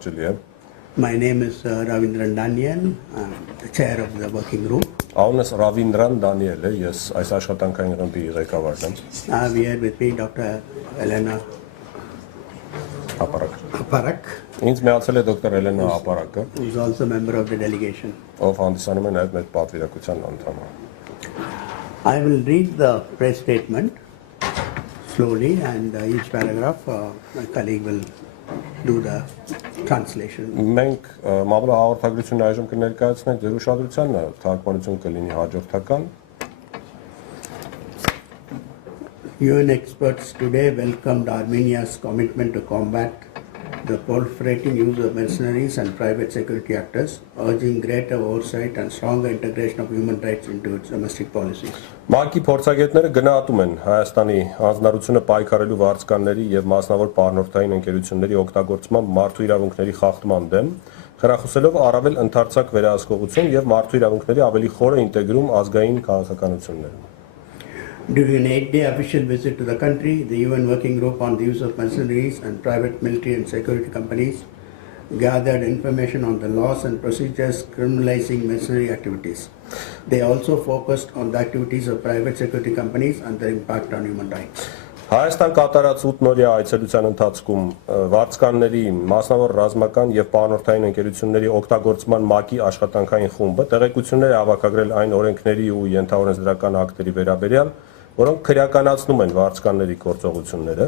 My name is Ravindran Daniel. I'm the chair of the working group. Անունս Ravindran Daniel է, ես այս աշխատանքային խմբի ղեկավարն եմ։ I'm here with me Dr. Elena Aparak. Ինձ միացել է դոկտոր Էլենա Ապարակը, who is also a member of the delegation. ով հանդիսանում է նաև մեր պատվիրակության անդամ։ I will read the press statement slowly and each paragraph my colleague will do the translation. Մենք մամուլի հաղորդագրությունն այժմ կներկայացնենք ձեր ուշադրությանը, թարգմանություն կլինի հաջորդական։ UN experts today welcomed Armenia's commitment to combat the proliferating use of mercenaries and private security actors, urging greater oversight and stronger integration of human rights into its domestic policies. ՄԱԿ-ի փորձագետները գնահատում են Հայաստանի հանձնառությունը պայքարելու վարձկանների եւ մասնավոր պարնորդային ընկերությունների օգտագործման մարդու իրավունքների խախտման դեմ, խրախուսելով առավել ընդարձակ վերահսկողություն եւ մարդու իրավունքների ավելի խորը ինտեգրում ազգային քաղաքականություններում։ During an 8-day official visit to the country, the UN Working Group on the Use of Mercenaries and Private Military and Security Companies gathered information on the laws and procedures criminalizing mercenary activities. They also focused on the activities of private security companies and their impact on human rights. Հայաստան կատարած 8-օրյա այցելության ընթացքում վարձկանների, մասնավոր ռազմական եւ պանորդային ընկերությունների օգտագործման ՄԱԿ-ի աշխատանքային խումբը տեղեկություններ է հավաքագրել այն օրենքների ու ենթաօրենսդրական ակտերի վերաբերյալ, որոնք քրեականացնում են վարձկանների գործողությունները։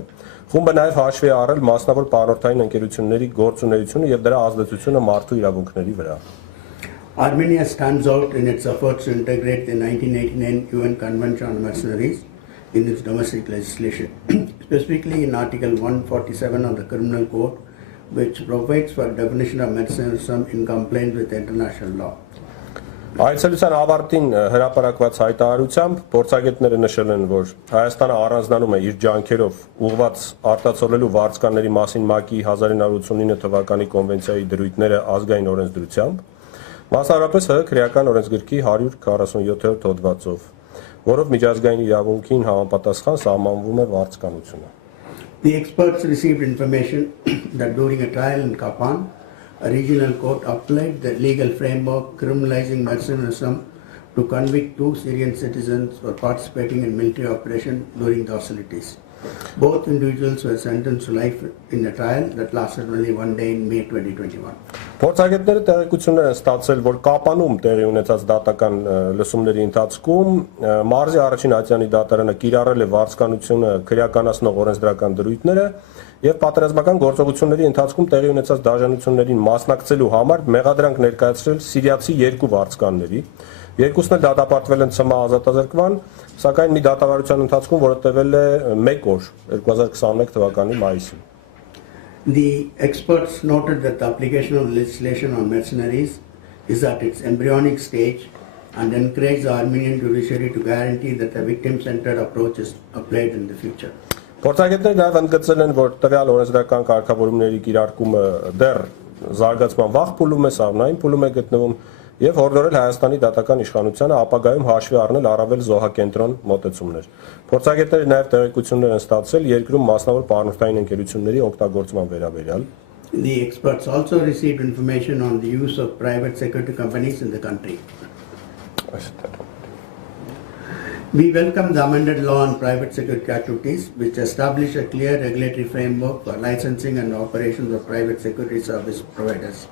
Խումբը նաև հաշվի է առել մասնավոր պանորդային ընկերությունների գործունեությունը եւ դրա ազդեցությունը մարդու իրավունքների վրա։ Armenia stands out in its efforts to integrate the 1989 UN Convention on Mercenaries in its domestic legislation, specifically in Article 147 of the Criminal Code, which provides for definition of mercenarism in compliance with international law. Այցելության ավարտին հրապարակված հայտարարությամբ փորձագետները նշել են, որ Հայաստանը առանձնանում է իր ջանքերով ուղղված արտացոլելու վարձկանների մասին ՄԱԿ-ի 1989 թվականի կոնվենցիայի դրույթները ազգային օրենսդրությամբ, մասնավորապես ՀՀ քրեական օրենսգրքի 147-րդ հոդվածով, որով միջազգային իրավունքին համապատասխան սահմանվում է վարձկանությունը։ The experts received information that during a trial in Kapan, a regional court applied the legal framework criminalizing mercenarism to convict 2 Syrian citizens for participating in military operation during the hostilities. Both individuals were sentenced to life in a trial that lasted only 1 day in May 2021. Փորձագետները տեղեկություններ են ստացել, որ Կապանում տեղի ունեցած դատական լսումների ընթացքում մարզի առաջին ատյանի դատարանը կիրառել է վարձկանությունը քրեականացնող օրենսդրական դրույթները եւ պատերազմական գործողությունների ընթացքում տեղի ունեցած դաժանություններին մասնակցելու համար մեղադրանք ներկայացրել սիրիացի 2 վարձկանների։ Երկուսն էլ դատապարտվել են ՑՄ ազատազրկման, սակայն մի դատավարության ընթացքում, որը տևել է 1 օր 2021 թվականի մայիսին։ The experts noted that the application of legislation on mercenaries is at its embryonic stage and encouraged the Armenian judiciary to guarantee that a victim-centered approach is applied in the future. Փորձագետները նաև ընդգծել են, որ տվյալ օրենսդրական կարգավորումների կիրարկումը դեռ զարգացման վաղ փուլում է, սահմանային փուլում է գտնվում եւ հորդորել Հայաստանի դատական իշխանությանը ապագայում հաշվի առնել առավել զոհակենտրոն մոտեցումներ։ Փորձագետները նաև տեղեկություններ են ստացել երկրում մասնավոր պարնորդային ընկերությունների օգտագործման վերաբերյալ։ The experts also received information on the use of private security companies in the country. We welcome the amended law on private security activities, which establish a clear regulatory framework for licensing and operations of private security service providers,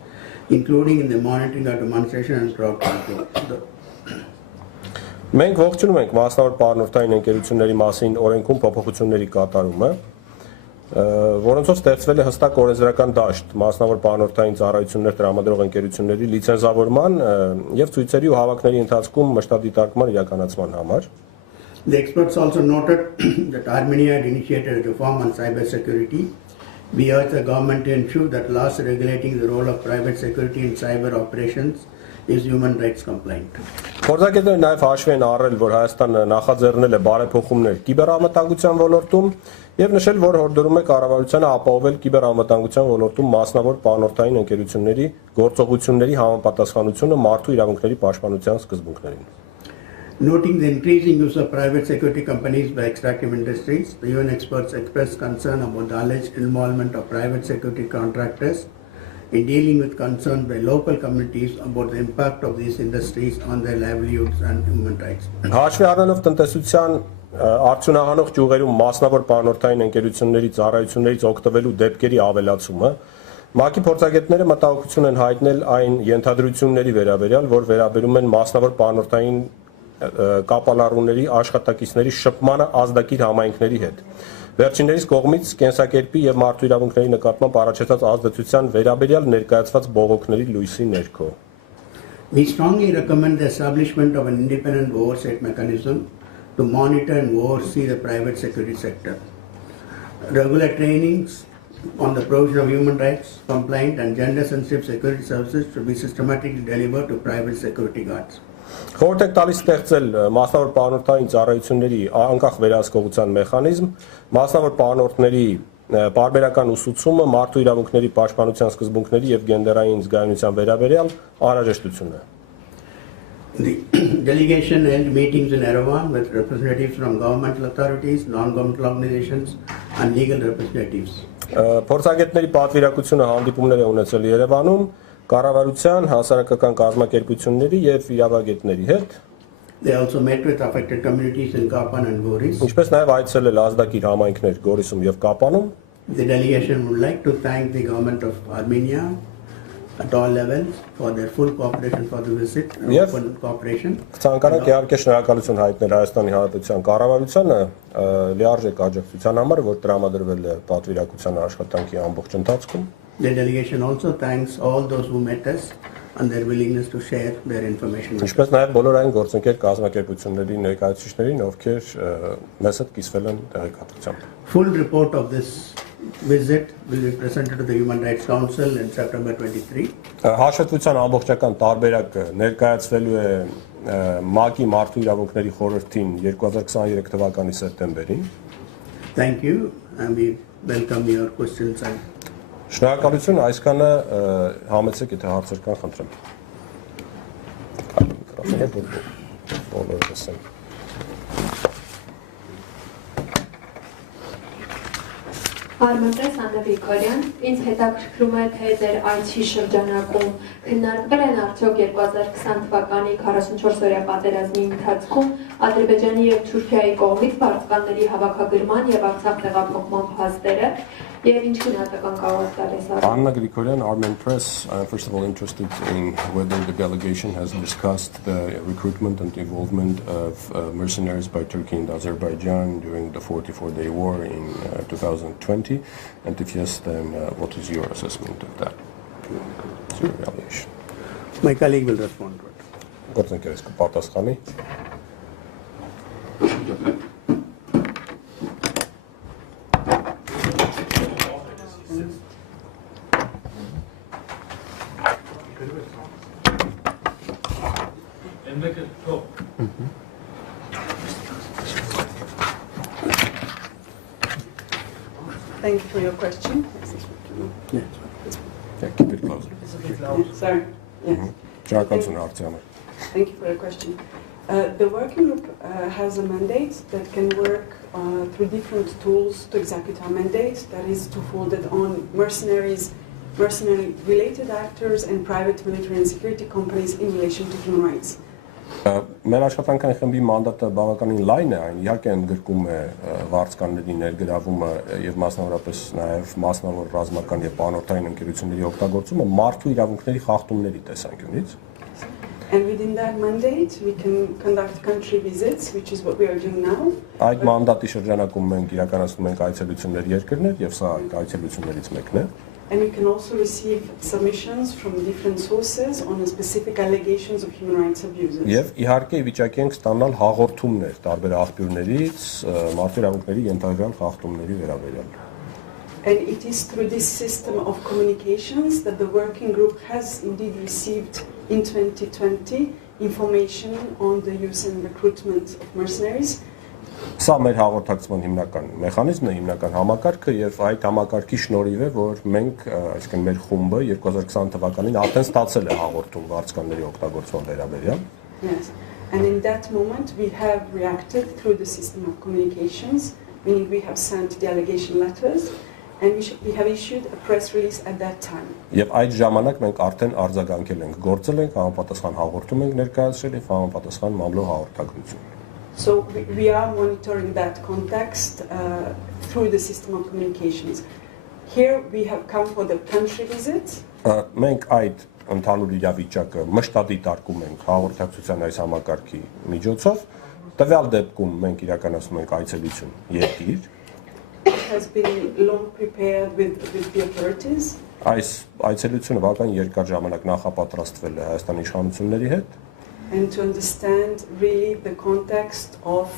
including in the monitoring of demonstration and crowd control. Մենք ողջունում ենք մասնավոր պարնորդային ընկերությունների մասին օրենքում փոփոխությունների կատարումը, որոնցով ստեղծվել է հստակ օրենսդրական դաշտ մասնավոր պարնորդային ծառայություններ տրամադրող ընկերությունների լիցենզավորման եւ ցույցերի ու հավաքների ընթացքում մշտադիտարկման իրականացման համար։ The experts also noted that Armenia had initiated a reform on cybersecurity. We urge the government to ensure that laws regulating the role of private security in cyber operations is human rights compliant. Փորձագետները նաև հաշվի են առել, որ Հայաստանը նախաձեռնել է բարեփոխումներ կիբերանվտանգության ոլորտում եւ նշել, որ հորդորում է կառավարությանը ապահովել կիբերանվտանգության ոլորտում մասնավոր պարնորդային ընկերությունների գործողությունների համապատասխանությունը մարդու իրավունքների պաշտպանության սկզբունքներին։ Noting the increasing use of private security companies by extractive industries, the UN experts expressed concern about the alleged involvement of private security contractors in dealing with concerns by local communities about the impact of these industries on their livelihoods and human rights. Հաշվի առնելով տնտեսության արդյունահանող ճյուղերում մասնավոր պանորթային ընկերությունների ծառայություններից օգտվելու դեպքերի ավելացումը, ՄԱԿ-ի փորձագետները մտահոգություն են հայտնել այն ենթադրությունների վերաբերյալ, որ վերաբերում են մասնավոր պանորթային կապալառուների աշխատակիցների շփմանը ազդակիր համայնքների հետ։ Վերջիններիս կողմից կենսակերպի եւ մարդու իրավունքների նկատմամբ առաջացած ազդեցության վերաբերյալ ներկայացված բողոքների լույսի ներքո։ We strongly recommend the establishment of an independent oversight mechanism to monitor and oversee the private security sector. Regular trainings on the provision of human rights, compliant and gender-sensitive security services should be systematically delivered to private security guards. Խորհուրդ եք տալիս ստեղծել մասնավոր պանորթային ծառայությունների անկախ վերահսկողության մեխանիզմ, մասնավոր պանորթների պարբերական ուսուցումը, մարդու իրավունքների պաշտպանության սկզբունքների եւ գենդերային զգայունության վերաբերյալ անհրաժեշտություն է։ The delegation held meetings in Yerevan with representatives from governmental authorities, non-governmental organizations and legal representatives. Փորձագետների պատվիրակությունը հանդիպումներ է ունեցել Երևանում կառավարության, հասարակական կազմակերպությունների եւ իրավագետների հետ։ They also met with affected communities in Kapan and Goris. Ինչպես նաեւ այցելել ազդակիր համայնքներ Գորիսում եւ Կապանում։ The delegation would like to thank the government of Armenia at all levels for their full cooperation for the visit and open cooperation. Ցանկանանք իհարկե շնորհակալություն հայտնել Հայաստանի Հանրապետության կառավարությանը լիարժեք աջակցության համար, որ տրամադրվել է պատվիրակության աշխատանքի ամբողջ ընթացքում։ The delegation also thanks all those who met us and their willingness to share their information. Ինչպես նաև բոլոր այն գործընկեր կազմակերպությունների ներկայացուցիչներին, ովքեր մեզ հետ կիսվել են տեղեկատվությամբ։ Full report of this visit will be presented to the Human Rights Council in September 23. Հաշվետվության ամբողջական տարբերակը ներկայացվելու է ՄԱԿ-ի մարդու իրավունքների խորհրդին 2023 թվականի սեպտեմբերին։ Thank you and we welcome your questions and Շնորհակալություն, այսքանը համեցեք, եթե հարցեր կան, խնդրեմ։ Armenpress Grigoryan, ինձ հետաքրքրում է, թե ձեր այցի շրջանակում քննարկվել են արդյոք 2020 թվականի 44-օրյա պատերազմի ընթացքում Ադրբեջանի եւ Թուրքիայի կողմից վարձկանների հավաքագրման եւ Արցախ տեղափոխման փաստերը եւ ինչ գնահատական կարող եք տալ այս առումով։ Anna Grigoryan, Armenpress, I'm first of all interested in whether the delegation has discussed the recruitment and involvement of mercenaries by Turkey and Azerbaijan during the 44-day war in 2020, and if yes, then what is your assessment of that? What's your evaluation? my colleague will respond to it. Գործընկերս կպատասխանի։ Thank you for your question. Yes. Yeah, keep it closer. Sorry. Yes. Շնորհակալություն հարցյանը։ Thank you for your question. The working group has a mandate that can work through different tools to execute our mandate. That is two-folded on mercenary-related actors and private military and security companies in relation to human rights. Մեր աշխատանքային խմբի մանդատը բավականին լայն է, այն իհարկե ընդգրկում է վարձկանների ներգրավումը եւ մասնավորապես նաեւ մասնավոր ռազմական եւ պանորթային ընկերությունների օգտագործումը մարդու իրավունքների խախտումների տեսանկյունից։ And within that mandate, we can conduct country visits, which is what we are doing now. Այդ մանդատի շրջանակում մենք իրականացնում ենք այցելություններ երկրներ եւ սա այցելություններից մեկն է։ And we can also receive submissions from different sources on specific allegations of human rights abuses. Եվ իհարկե վիճակի ենք ստանալ հաղորդումներ տարբեր աղբյուրներից մարդու իրավունքների ենթադրյալ խախտումների վերաբերյալ։ And it is through this system of communications that the working group has indeed received in 2020 information on the use and recruitment of mercenaries. Սա մեր հաղորդակցման հիմնական մեխանիզմն է, հիմնական համակարգը եւ այդ համակարգի շնորհիվ է, որ մենք, այսինքն մեր խումբը 2020 թվականին արդեն ստացել է հաղորդում վարձկանների օգտագործման վերաբերյալ։ Yes. And in that moment we have reacted through the system of communications, meaning we have sent delegation letters And we have issued a press release at that time. Եվ այդ ժամանակ մենք արդեն արձագանքել ենք, գործել ենք, համապատասխան հաղորդում ենք ներկայացրել եւ համապատասխան մամլո հաղորդագրություն։ So we are monitoring that context through the system of communications. Here we have come for the country visits. Մենք այդ ընդհանուր իրավիճակը մշտադիտարկում ենք հաղորդակցության այս համակարգի միջոցով, տվյալ դեպքում մենք իրականացնում ենք այցելություն երկիր։ It has been long prepared with the authorities. Այս այցելությունը բավական երկար ժամանակ նախապատրաստվել է Հայաստանի իշխանությունների հետ։ And to understand really the context of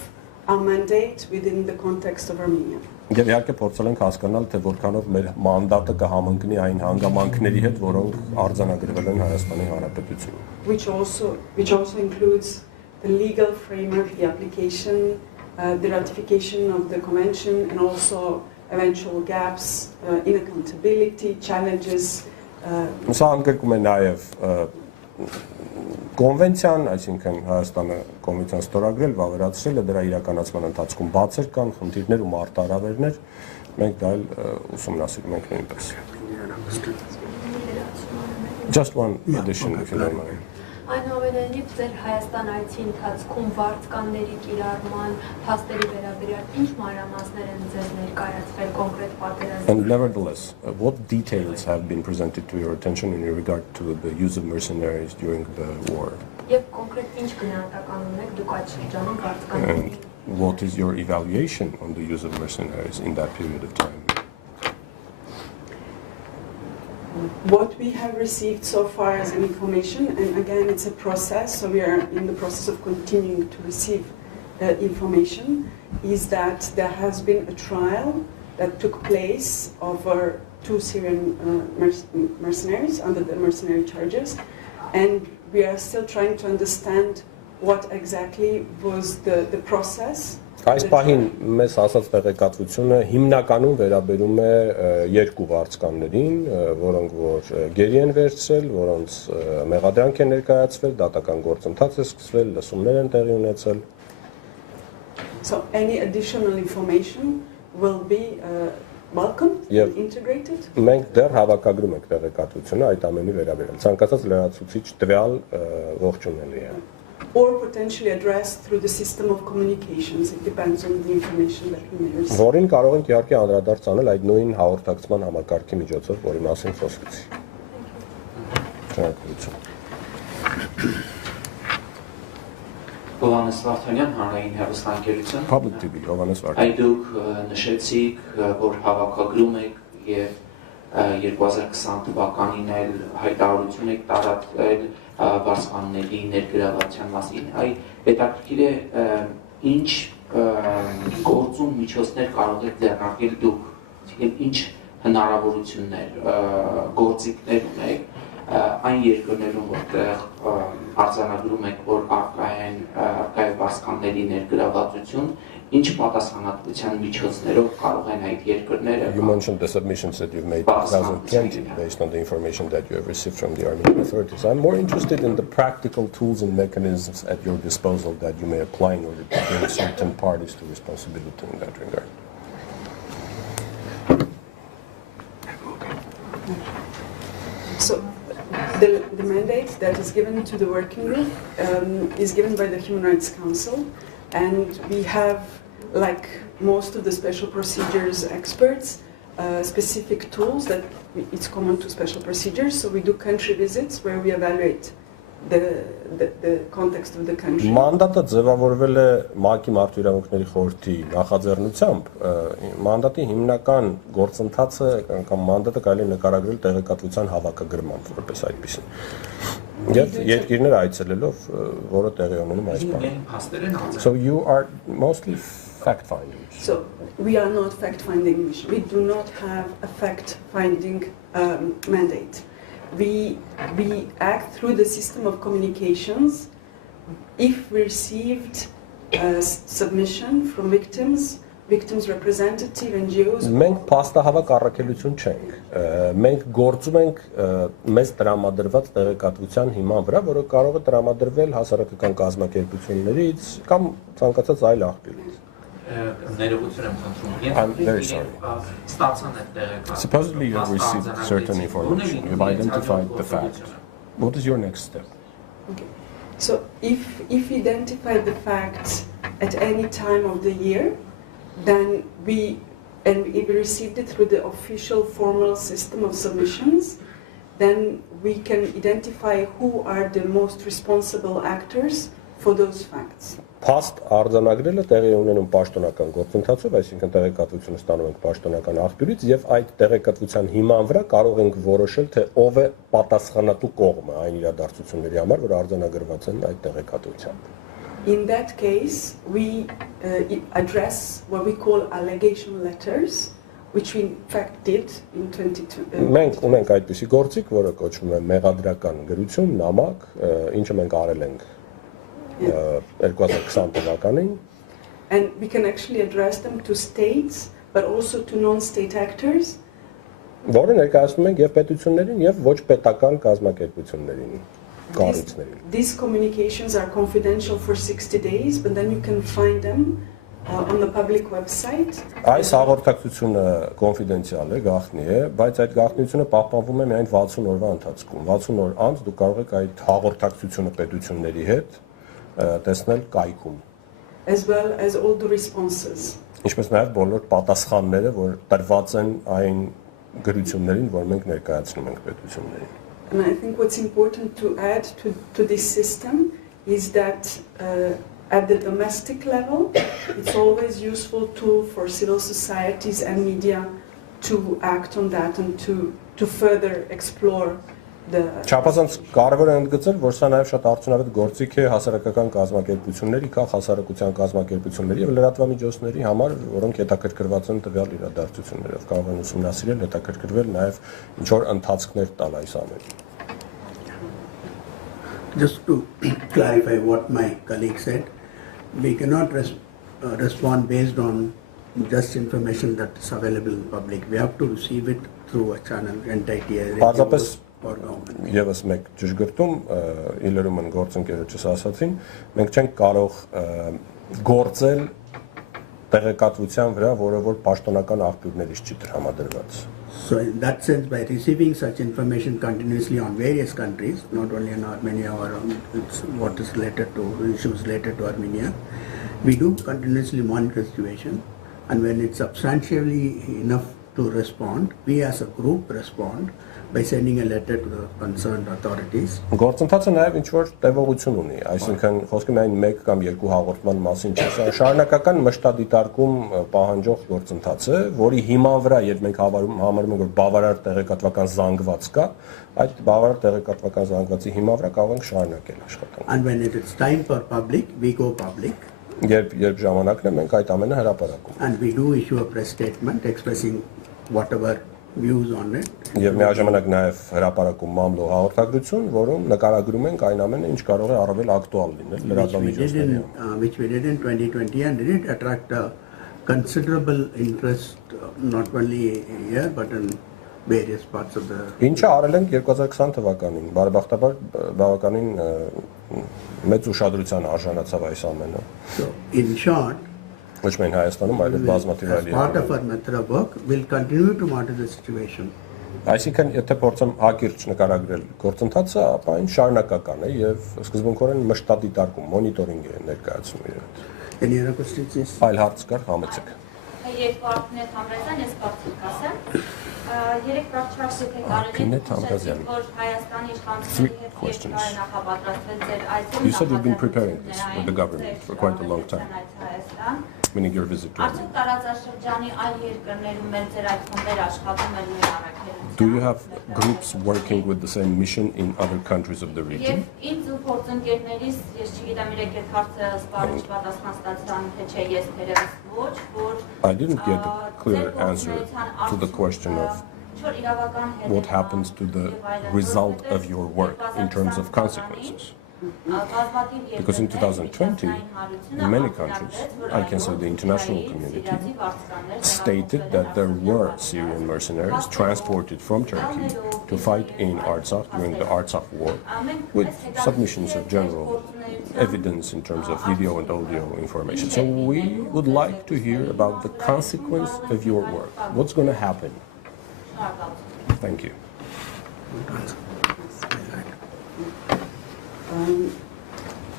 our mandate within the context of Armenia. Եվ իհարկե փորձել ենք հասկանալ, թե որքանով մեր մանդատը կհամընկնի այն հանգամանքների հետ, որոնք արձանագրվել են Հայաստանի Հանրապետությունում։ Which also includes the legal framework, the application, the ratification of the convention, and also eventual gaps in accountability, challenges. Սա ընդգրկում է նաև կոնվենցիան, այսինքն Հայաստանը կոնվենցիան ստորագրել, վավերացրել է, դրա իրականացման ընթացքում բացեր կան, խնդիրներ ու մարտահրավերներ, մենք դա էլ ուսումնասիրում ենք նույնպես։ Just one addition, if you don't mind. Այնուամենայնիվ ձեր Հայաստան այցի ընթացքում վարձկանների կիրառման փաստերի վերաբերյալ ինչ մանրամասներ են ձեզ ներկայացվել կոնկրետ պատերազմի։ And nevertheless, what details have been presented to your attention in regard to the use of mercenaries during the war? Եվ կոնկրետ ինչ գնահատական ունեք դուք այդ շրջանում վարձկանների։ And what is your evaluation on the use of mercenaries in that period of time? What we have received so far as an information, and again it's a process, so we are in the process of continuing to receive information, is that there has been a trial that took place over 2 Syrian mercenaries under the mercenary charges, and we are still trying to understand what exactly was the process. Այս պահին մեզ ասած տեղեկատվությունը հիմնականում վերաբերում է երկու վարձկաններին, որոնք որ գերի են վերցրել, որոնց մեղադրանք է ներկայացվել, դատական գործընթաց է սկսվել, լսումներ են տեղի ունեցել։ So any additional information will be welcomed and integrated. Մենք դեռ հավաքագրում ենք տեղեկատվությունը այդ ամենի վերաբերյալ։ Ցանկացած լրացուցիչ տվյալ ողջունելի է։ Or potentially addressed through the system of communications. It depends on the information that we may receive. Որին կարող ենք իհարկե անդրադարձ անել այդ նույն հաղորդակցման համակարգի միջոցով, որի մասին խոսեցի։ Շնորհակալություն։ Հովհաննես Վարդանյան, հանրային հեռուստաընկերություն։ Public TV, Հովհաննես Վարդանյան։ Այդ դուք նշեցիք, որ հավաքագրում եք եւ 2020 թվականին էլ հայտարարություն եք տարածել վարձկանների ներգրավության մասին։ Հետաքրքիր է ինչ գործուն միջոցներ կարող եք ձեռնարկել դուք, այսինքն ինչ հնարավորություններ, գործիքներ ունեք այն երկրներում, որտեղ արձանագրում եք, որ առկա է վարձկանների ներգրավվածություն, ինչ պատասխանատվության միջոցներով կարող են այդ երկրները։ You mentioned the submissions that you've made in 2020 based on the information that you have received from the Armenian authorities. I'm more interested in the practical tools and mechanisms at your disposal that you may apply in order to bring certain parties to responsibility in that regard. So the mandate that is given to the working group is given by the Human Rights Council, and we have, like most of the special procedures experts, specific tools that it's common to special procedures. So we do country visits where we evaluate the context of the country. Մանդատը ձևավորվել է ՄԱԿ-ի մարդու իրավունքների խորհրդի նախաձեռնությամբ, մանդատի հիմնական գործընթացը կամ մանդատը կարելի է նկարագրել տեղեկատվության հավաքագրման որպես այդպիսին։ Եվ երկիրներ այցելելով, որը տեղի ունենում այս բանը։ So you are mostly fact-finding. So we are not fact-finding mission. We do not have a fact-finding mandate. We act through the system of communications. If we received a submission from victims representative NGOs. Մենք փաստահավաք առաքելություն չենք։ Մենք գործում ենք մեզ տրամադրված տեղեկատվության հիման վրա, որը կարող է տրամադրվել հասարակական կազմակերպություններից կամ ցանկացած այլ աղբյուրից։ I'm very sorry. Supposedly you've received certain information, you've identified the fact. What is your next step? Okay. So if we identify the facts at any time of the year, then we received it through the official formal system of submissions, then we can identify who are the most responsible actors for those facts. Փաստ արձանագրելը տեղի ունենում պաշտոնական գործընթացով, այսինքն տեղեկատվությունը ստանում ենք պաշտոնական աղբյուրից եւ այդ տեղեկատվության հիման վրա կարող ենք որոշել թե ով է պատասխանատու կողմը այն իրադարձությունների համար, որ արձանագրված են այդ տեղեկատվությամբ. In that case, we address what we call allegation letters, which we in fact did in 2020. Մենք ունենք այդպիսի գործիք, որը կոչվում է մեղադրական գրություն, նամակ, ինչը մենք արել ենք 2020 թվականին. And we can actually address them to states, but also to non-state actors. Որը ներկայացնում ենք եւ պետություններին եւ ոչ պետական կազմակերպություններին. These communications are confidential for 60 days, but then you can find them on the public website. Այս հաղորդակցությունը կոնֆիդենցիալ է, գաղտնի է, բայց այդ գաղտնիությունը պահպանվում է միայն 60 օրվա ընթացքում։ 60 օր անց դուք կարող եք այդ հաղորդակցությունը պետությունների հետ տեսնել կայքում։ As well as all the responses. Ինչպես նաև բոլոր պատասխանները, որ տրված են այն գրություններին, որ մենք ներկայացնում ենք պետություններին։ And I think what's important to add to this system is that at the domestic level, it's always useful tool for civil societies and media to act on that and to further explore the. Չափազանց կարևոր է ընդգծել, որ սա նաև շատ արդյունավետ գործիք է հասարակական կազմակերպությունների, քաղաք հասարակության կազմակերպությունների եւ լրատվամիջոցների համար, որոնք հետաքրքրված են տվյալ իրադարձություններով, կարող են ուսումնասիրել, հետաքրքրվել նաև ինչ որ ընթացքներ տալ այս ամենին։ Just to clarify what my colleague said, we cannot respond based on just information that is available in public. We have to receive it through a channel, entity, or government. Եվս մեկ ճշգրտում, իլերում են գործընկերոջս ասացին, մենք չենք կարող գործել տեղեկատվության վրա, որը որ պաշտոնական աղբյուրներից չի տրամադրված։ So in that sense, by receiving such information continuously on various countries, not only in Armenia or what is related to issues related to Armenia, we do continuously monitor the situation, and when it's substantially enough to respond, we as a group respond by sending a letter to the concerned authorities. Գործընթացը նաև ինչ որ տևողություն ունի, այսինքն խոսքը միայն 1 կամ 2 հաղորդման մասին չէ, սա շարունակական մշտադիտարկում պահանջող գործընթաց է, որի հիման վրա, երբ մենք համարում ենք, որ բավարար տեղեկատվական զանգված կա, այդ բավարար տեղեկատվական զանգվածի հիման վրա կարող ենք շարունակել աշխատանքը։ And when it is time for public, we go public. Երբ ժամանակն է, մենք այդ ամենը հրապարակում։ And we do issue a press statement expressing whatever views on it. Եվ միաժամանակ նաև հրապարակում մամլո հաղորդագրություն, որում նկարագրում ենք այն ամենը, ինչ կարող է առավել ակտուալ լինել լրատվամիջոցների համար։ Which we did in 2020 and did attract a considerable interest not only here but in various parts of the. Ինչը արել ենք 2020 թվականին, բարեբախտաբար բավականին մեծ ուշադրության արժանացավ այս ամենը։ So in short, Ոչ միայն Հայաստանում, այլև բազմաթիվ այլ part of our method of work will continue to monitor the situation. Այսինքն, եթե փորձեմ հակիրճ նկարագրել գործընթացը, ապա այն շարունակական է եւ սկզբունքորեն մշտադիտարկում, մոնիտորինգ է ներկայացնում իրեն։ Any other questions? Այլ հարց կար, համեցեք։ Երկու արդյունք համրազան ես կարծիք ասեմ։ Երեք կարճ հարցեր կարելի որ Հայաստանի իշխանությունների հետ նախապատրաստվել ձեր այցում։ You said you've been preparing this with the government for quite a long time. Meaning your visit to Արդյոք տարածաշրջանի այլ երկրներում մեր ձեր այդ խմբեր աշխատում են նույն առաքելությամբ։ Do you have groups working with the same mission in other countries of the region? Եվ ինձ ու փորձընկերներիս, ես չգիտեմ իրեք այդ հարցը սպառիչ պատասխան ստացան, թե չէ ես թերևս ոչ, որ I didn't get a clear answer to the question of what happens to the result of your work in terms of consequences. Because in 2020, in many countries, I can say the international community stated that there were Syrian mercenaries transported from Turkey to fight in Artsakh during the Artsakh war, with submissions of general evidence in terms of video and audio information. So we would like to hear about the consequence of your work. What's going to happen? Thank you.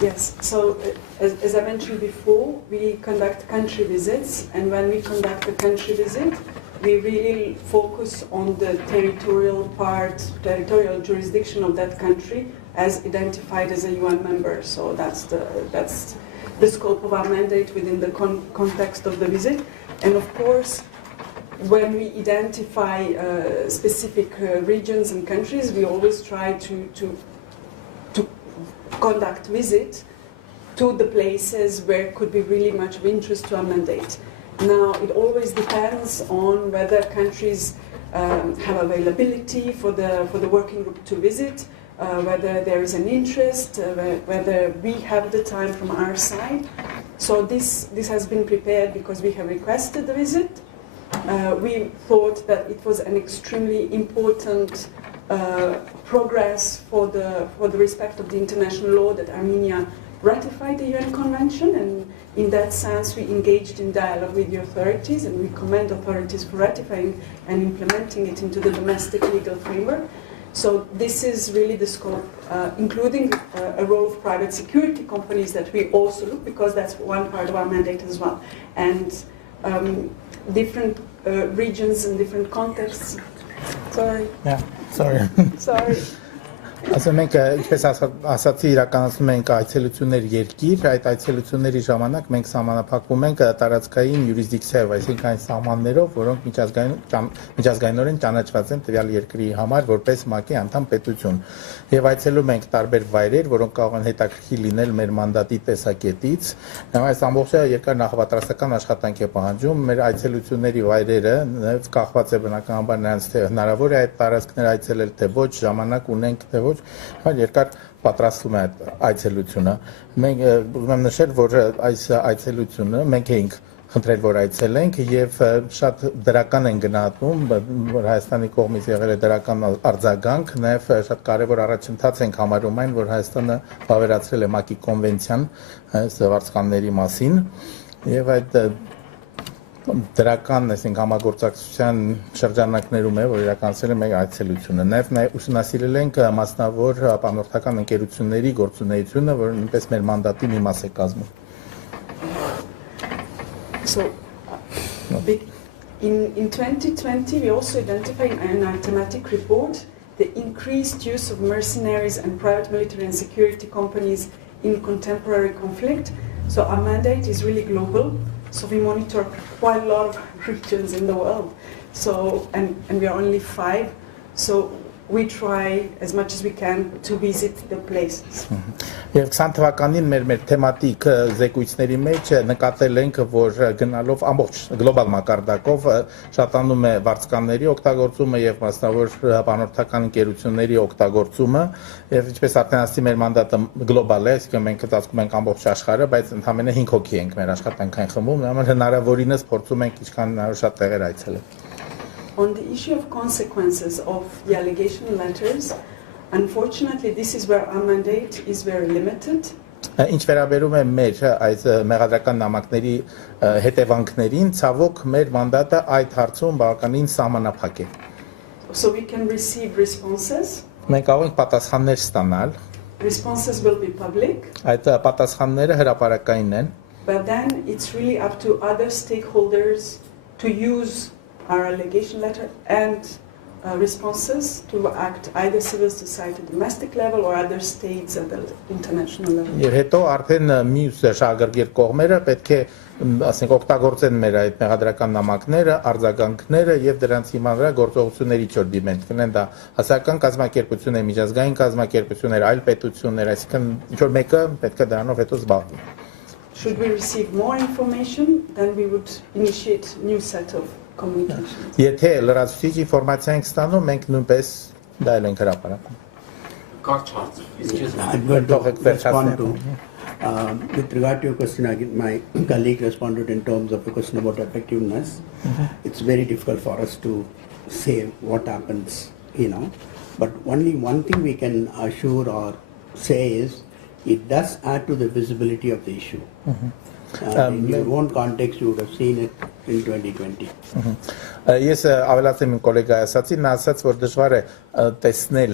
Yes, so as I mentioned before, we conduct country visits, and when we conduct a country visit, we really focus on the territorial jurisdiction of that country as identified as a UN member. So that's the scope of our mandate within the context of the visit. And of course, when we identify specific regions and countries, we always try to conduct visits to the places where it could be really much of interest to our mandate. Now, it always depends on whether countries have availability for the working group to visit, whether there is an interest, whether we have the time from our side. So this has been prepared because we have requested the visit. We thought that it was an extremely important progress for the respect of the international law that Armenia ratified the UN Convention, and in that sense we engaged in dialogue with the authorities, and we commend authorities for ratifying and implementing it into the domestic legal framework. So this is really the scope, including a role of private security companies that we also look, because that's one part of our mandate as well, and different regions and different contexts. Sorry. Yeah, sorry. Sorry. Ասում ենք, ինչպես ասացի, իրականացնում ենք այցելություններ երկիր, այդ այցելությունների ժամանակ մենք սահմանափակվում ենք տարածքային յուրիսդիկցիայով, այսինքն այն սահմաններով, որոնք միջազգայինորեն ճանաչված են տվյալ երկրի համար որպես ՄԱԿ-ի անդամ պետություն։ Եվ այցելում ենք տարբեր վայրեր, որոնք կարող են հետաքրքիր լինել մեր մանդատի տեսակետից։ Այս ամբողջը երկար նախապատրաստական աշխատանք է պահանջում։ Մեր այցելությունների վայրերը կախված է բնականաբար նրանց թե հնարավոր է այդ տարածքներ այցելել, թե ոչ, ժամանակ ունենք, թե ոչ, երկար պատրաստվում է այցելությունը։ Մենք ուզում եմ նշել, որ այս այցելությունը մենք էինք խնդրել, որ այցելենք, եւ շատ դրական են գնահատում, որ Հայաստանի կողմից եղել է դրական արձագանք, նաեւ շատ կարեւոր առաջընթաց ենք համարում այն, որ Հայաստանը վավերացրել է ՄԱԿ-ի կոնվենցիան վարձկանների մասին, եւ այդ դրական, այսինքն համագործակցության շրջանակներում է, որ իրականացել է մեր այցելությունը։ Նաև ուսումնասիրել ենք մասնավոր ապանորդական ընկերությունների գործունեությունը, որը նույնպես մեր մանդատի մի մաս է կազմում։ So, in 2020, we also identified in our thematic report the increased use of mercenaries and private military and security companies in contemporary conflict. So our mandate is really global. So we monitor quite a lot of regions in the world. So, and we are only 5. So we try as much as we can to visit the places. Եվ 20 թվականին մեր թեմատիկ զեկույցների մեջ նկատել ենք, որ գնալով ամբողջ գլոբալ մակարդակով շատանում է վարձկանների օգտագործումը եւ մասնավոր հապանորդական ընկերությունների օգտագործումը, եւ ինչպես արդեն ասացի, մեր մանդատը գլոբալ է, այսինքն մենք ծածկում ենք ամբողջ աշխարհը, բայց ընդհանրապես 5 հոգի ենք մեր աշխատանքային խմբում, համար հնարավորինս փորձում ենք ինչքան հնարավոր շատ տեղեր այցելել։ On the issue of consequences of the allegation letters, unfortunately, this is where our mandate is very limited. Ինչ վերաբերում է մեր այս մեղադրական նամակների հետևանքներին, ցավոք մեր մանդատը այդ հարցում բավականին սահմանափակ է։ So we can receive responses. Մենք կարող ենք պատասխաններ ստանալ։ Responses will be public. Այդ պատասխանները հրապարակային են։ But then it's really up to other stakeholders to use our allegation letter and responses to act either civil society domestic level or other states at the international level. Եվ հետո արդեն մյուս շահագրգիռ կողմերը պետք է ասենք օգտագործեն մեր այդ մեղադրական նամակները, արձագանքները եւ դրանց հիման վրա գործողությունների չորդիմենտ կնեն դա հասարակական կազմակերպություններ, միջազգային կազմակերպություններ, այլ պետություններ, այսինքն ինչ որ մեկը պետք է դրանով հետո զբաղվի։ Should we receive more information, then we would initiate new set of communications. Եթե լրացուցիչ ինֆորմացիա ենք ստանում, մենք նույնպես դա ենք հրապարակում։ I'm going to respond to, with regard to your question, my colleague responded in terms of the question about effectiveness. It's very difficult for us to say what happens, but only one thing we can assure or say is it does add to the visibility of the issue. In your own context, you would have seen it in 2020. Ես ավելացեմ իմ գոլեգայի ասացին, նա ասաց, որ դժվար է տեսնել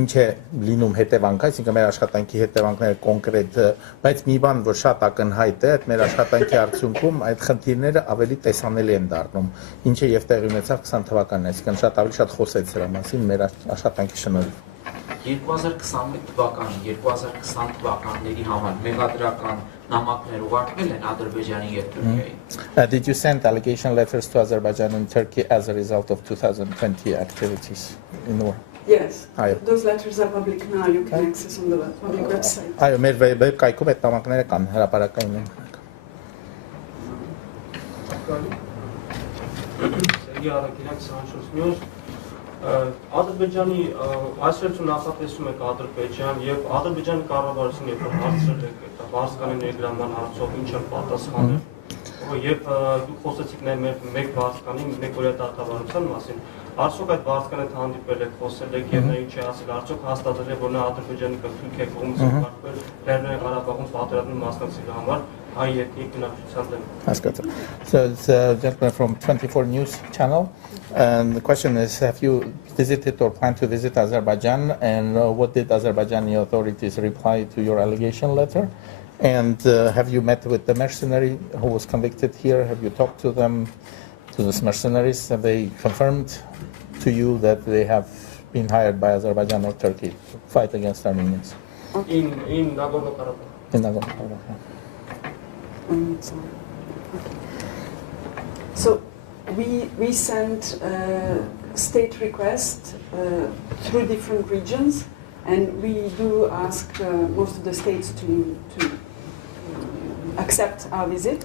ինչ է լինում հետևանքը, այսինքն մեր աշխատանքի հետևանքները կոնկրետ, բայց մի բան, որ շատ ակնհայտ է, այդ մեր աշխատանքի արդյունքում այդ խնդիրները ավելի տեսանելի են դառնում, ինչը եւ տեղի ունեցավ 20 թվականին, այսինքն շատ խոսեց դրա մասին մեր աշխատանքի շնորհիվ։ 2021 թվականի, 2020 թվականների համար մեղադրական նամակներ ուղարկվել են Ադրբեջանի եւ Թուրքիայի։ Did you send allegation letters to Azerbaijan and Turkey as a result of 2020 activities in war? Yes, those letters are public now, you can access on the public website. Այո, մեր web կայքում այդ նամակները կան, հրապարակային են։ Սերգեյ Արաքելյան 24 News Ադրբեջանի այսօր նախատեսում եք Ադրբեջան եւ Ադրբեջանի կառավարությունը երբ հարցրել եք այդ վարձկաների ներգրավման հարցով ինչ են պատասխանել եւ դուք խոսեցիք նաեւ մեկ վարձկանի մեկօրյա դատավարության մասին արդյոք այդ վարձկանը հանդիպել եք խոսել եք եւ նա ինչ է ասել արդյոք հաստատել է որ նա Ադրբեջանի կամ Թուրքիայի կողմից ուղարկվել Լեռնային Ղարաբաղում պատերազմի մասնակցելու համար հայ էթնիկ բնակչության դեմ Հասկացա So it's a gentleman from 24 News channel and the question is have you visited or plan to visit Azerbaijan and what did Azerbaijani authorities reply to your allegation letter and have you met with the mercenary who was convicted here have you talked to them to these mercenaries have they confirmed to you that they have been hired by Azerbaijan or Turkey to fight against Armenians in Nagorno-Karabakh in Nagorno-Karabakh So we sent state requests through different regions, and we do ask most of the states to accept our visit.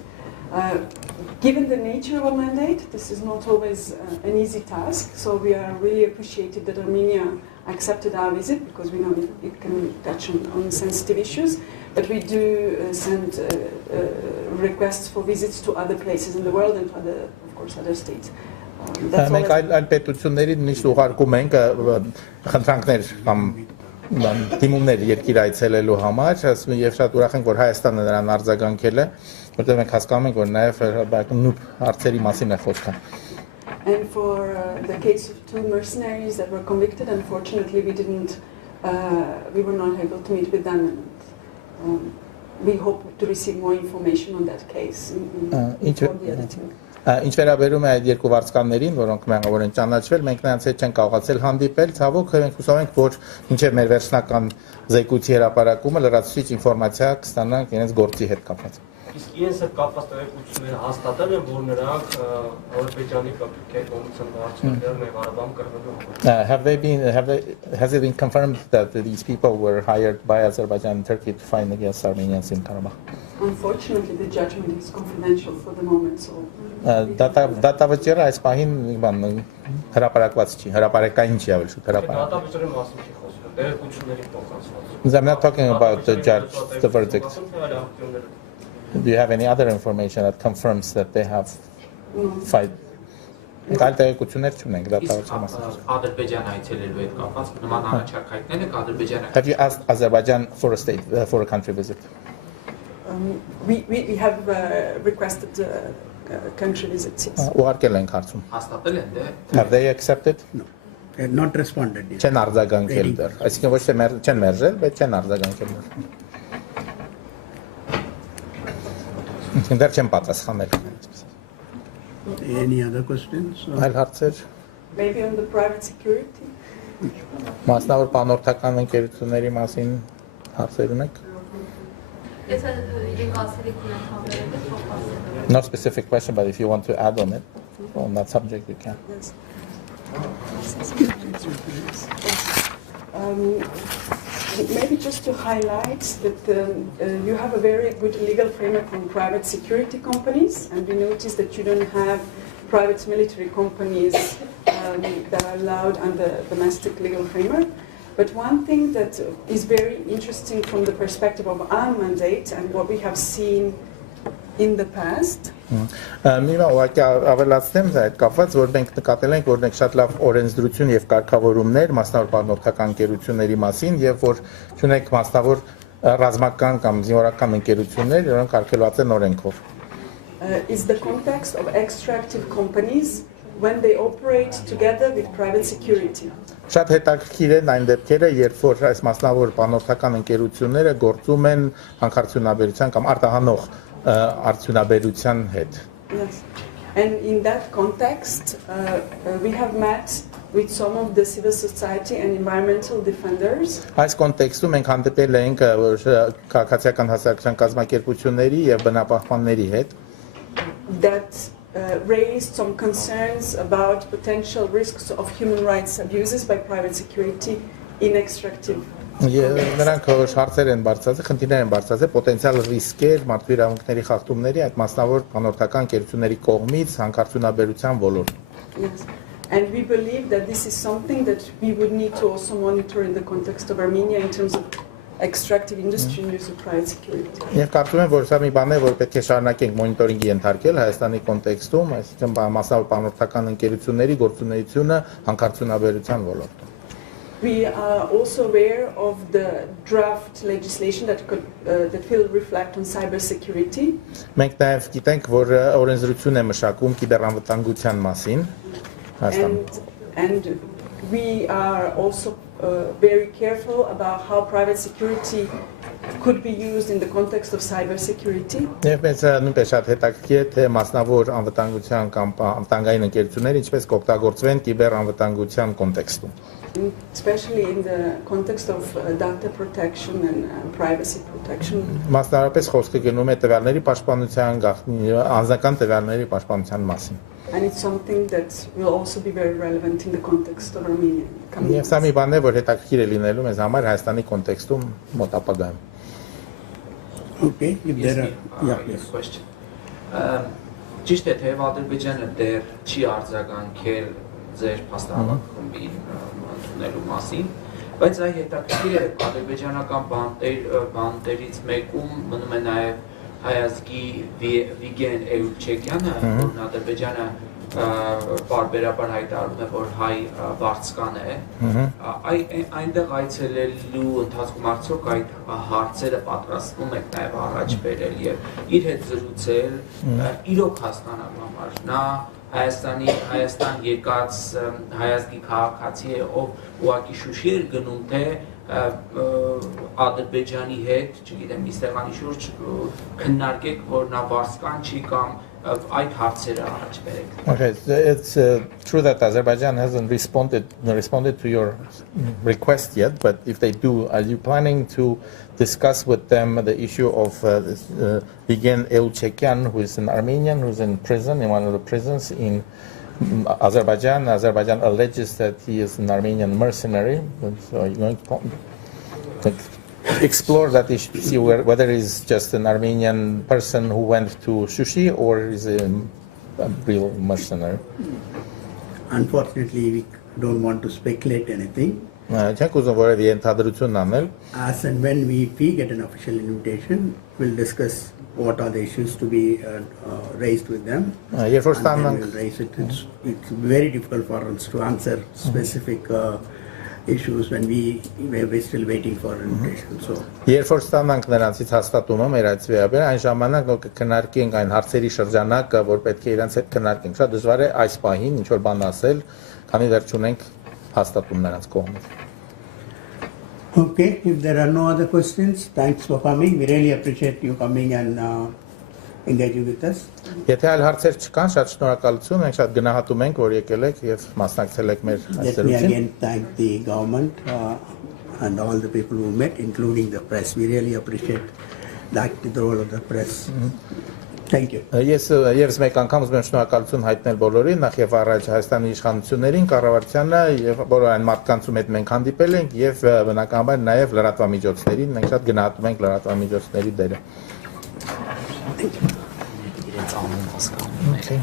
Given the nature of our mandate, this is not always an easy task, so we are really appreciative that Armenia accepted our visit because we know it can touch on sensitive issues. But we do send requests for visits to other places in the world and other, of course, other states. Մենք այլ պետությունների նույնիսկ ուղարկում ենք խնդրանքներ կամ դիմումներ երկիր այցելելու համար, եւ շատ ուրախ ենք, որ Հայաստանը նրան արձագանքել է, որտեղ մենք հասկանում ենք, որ նաեւ նույն հարցերի մասին է խոսքը։ And for the case of two mercenaries that were convicted, unfortunately, we were not able to meet with them. We hope to receive more information on that case before the editing. Ինչ վերաբերում է այդ երկու վարձկաններին, որոնք մեղավոր են ճանաչվել, մենք նրանց հետ չենք կարողացել հանդիպել, ցավոք մենք հուսով ենք, որ ինչեւ մեր վերջնական զեկույցի հրապարակումը լրացուցիչ ինֆորմացիա կստանանք իրենց գործի հետ կապված։ Իսկ իրենց հետ կապված տեղեկությունները հաստատել են, որ նրանք Ադրբեջանի կամ Թուրքիայի կողմից են դարձել Լեռնային Ղարաբաղում կռվելու։ Has it been confirmed that these people were hired by Azerbaijan and Turkey to fight against Armenians in Karabakh? Unfortunately, the judgment is confidential for the moment, so. Դատավճիռը այս պահին բան հրապարակված չի, հրապարակային չի ավելի շուտ հրապարակ։ Դատավճիռի մասին չի խոսքը, տեղեկությունների փոխանցված։ I'm not talking about the judge, the verdict. Do you have any other information that confirms that they have fight? Այլ տեղեկություններ չունենք դատավճիռի մասին։ Ադրբեջան այցելելու հետ կապված նման առաջարկներ եք Ադրբեջանը։ Have you asked Azerbaijan for a country visit? We have requested country visits. Ուղարկել ենք հարցում։ Հաստատել են դե։ Have they accepted? They have not responded yet. Չեն արձագանքել դեռ։ Այսինքն ոչ թե չեն մերժել, բայց չեն արձագանքել դեռ։ Դեռ չեն պատասխանել։ Any other questions? Այլ հարցեր։ Maybe on the private security. Մասնավոր բանորդական ընկերությունների մասին հարցեր ունեք։ No specific question, but if you want to add on it, on that subject, you can. Yes. Maybe just to highlight that you have a very good legal framework on private security companies, and we notice that you don't have private military companies that are allowed under domestic legal framework. But one thing that is very interesting from the perspective of our mandate and what we have seen in the past. Միմա ուղղակի ավելացնեմ դա այդ կապված, որ մենք նկատել ենք, որ մենք շատ լավ օրենսդրություն եւ կարգավորումներ մասնավոր պարբերական ընկերությունների մասին եւ որ ունենք մասնավոր ռազմական կամ զինվորական ընկերություններ, որոնք արգելված են օրենքով. Is the context of extractive companies when they operate together with private security. Շատ հետաքրքիր են այն դեպքերը, երբ որ այս մասնավոր պանոթական ընկերությունները գործում են հանքարդյունաբերության կամ արտահանող արդյունաբերության հետ. Yes. And in that context, we have met with some of the civil society and environmental defenders. Այս կոնտեքստում մենք հանդիպել ենք քաղաքացիական հասարակության կազմակերպությունների եւ բնապահպանների հետ. That raised some concerns about potential risks of human rights abuses by private security in extractive. Նրանք հարցեր են բարձրացել, խնդիրներ են բարձրացել պոտենցիալ ռիսկեր մարդու իրավունքների խախտումների այդ մասնավոր բանորդական ընկերությունների կողմից հանքարդյունաբերության ոլորտում. Yes. And we believe that this is something that we would need to also monitor in the context of Armenia in terms of extractive industry and use of private security. Եվ կարծում եմ, որ սա մի բան է, որ պետք է շարունակենք մոնիտորինգի ենթարկել Հայաստանի կոնտեքստում, այսինքն մասնավոր բանորդական ընկերությունների գործունեությունը հանքարդյունաբերության ոլորտում. We are also aware of the draft legislation that will reflect on cyber security. Մենք նաև գիտենք, որ օրենսդրություն է մշակում կիբերանվտանգության մասին Հայաստանում. And we are also very careful about how private security could be used in the context of cyber security. Եվ մեզ նույնպես շատ հետաքրքիր է, թե մասնավոր անվտանգության կամ անվտանգային ընկերությունները ինչպես կօգտագործվեն կիբերանվտանգության կոնտեքստում. Especially in the context of data protection and privacy protection. Մասնավորապես խոսքը գնում է տվյալների պաշտպանության, անձնական տվյալների պաշտպանության մասին. And it's something that will also be very relevant in the context of Armenia. Եվ սա մի բան է, որ հետաքրքիր է լինելու մեզ համար Հայաստանի կոնտեքստում մոտ ապագայում. Okay, if there are question. Ճիշտ է, թե Ադրբեջանը դեռ չի արձագանքել ձեր փաստահավաք խմբի ընդունելու մասին, բայց այ հետաքրքիր է ադրբեջանական բանտերից մեկում մնում է նաև հայազգի Վիգեն Էուլչեկյանը, որն Ադրբեջանը պարբերաբար հայտարարում է, որ հայ վարձկան է, այնտեղ այցելելու ընթացքում արդյոք այդ հարցերը պատրաստվում եք նաև առաջ բերել եւ իր հետ զրուցել իրոք հասկանալու համար, նա Հայաստան եկած հայազգի քաղաքացի է, ով ուղղակի Շուշի էր գնում, թե Ադրբեջանի հետ, չգիտեմ, իստեղանի շուրջ քննարկեք, որ նա վարձկան չի կամ այդ հարցերը առաջ բերեք. Okay, it's true that Azerbaijan hasn't responded to your request yet, but if they do, are you planning to discuss with them the issue of Vigen Elchekyan, who is an Armenian, who's in prison, in one of the prisons in Azerbaijan? Azerbaijan alleges that he is an Armenian mercenary. So are you going to explore that issue, see whether he's just an Armenian person who went to Shushi or is a real mercenary? Unfortunately, we don't want to speculate anything. As and when we get an official invitation, we'll discuss what are the issues to be raised with them. And then we'll raise it. It's very difficult for us to answer specific issues when we're still waiting for an invitation. So Երբ որ ստանանք նրանցից հաստատումը մեր այս վերաբեր, այն ժամանակ նոր կքննարկենք այն հարցերի շրջանակը, որ պետք է իրենց հետ քննարկենք։ Շատ դժվար է այս պահին ինչ որ բան ասել, քանի դեռ չունենք հաստատում նրանց կողմից։ Okay, if there are no other questions, thanks for coming. We really appreciate you coming and engaging with us. Եթե այլ հարցեր չկան, շատ շնորհակալություն, մենք շատ գնահատում ենք, որ եկել եք եւ մասնակցել եք մեր Let me զրույցին։ again thank the government and all the people who met, including the press. We really appreciate the role of the press. Thank you. Ես եւս մեկ անգամ ուզում եմ շնորհակալություն հայտնել բոլորին, նախ եւ առաջ Հայաստանի իշխանություններին, կառավարությանը եւ բոլոր այն մարդկանց, ում հետ մենք հանդիպել ենք եւ բնականաբար նաեւ լրատվամիջոցներին, մենք շատ գնահատում ենք լրատվամիջոցների դերը։ Իրենց անուն հասկանում եք։ Okay.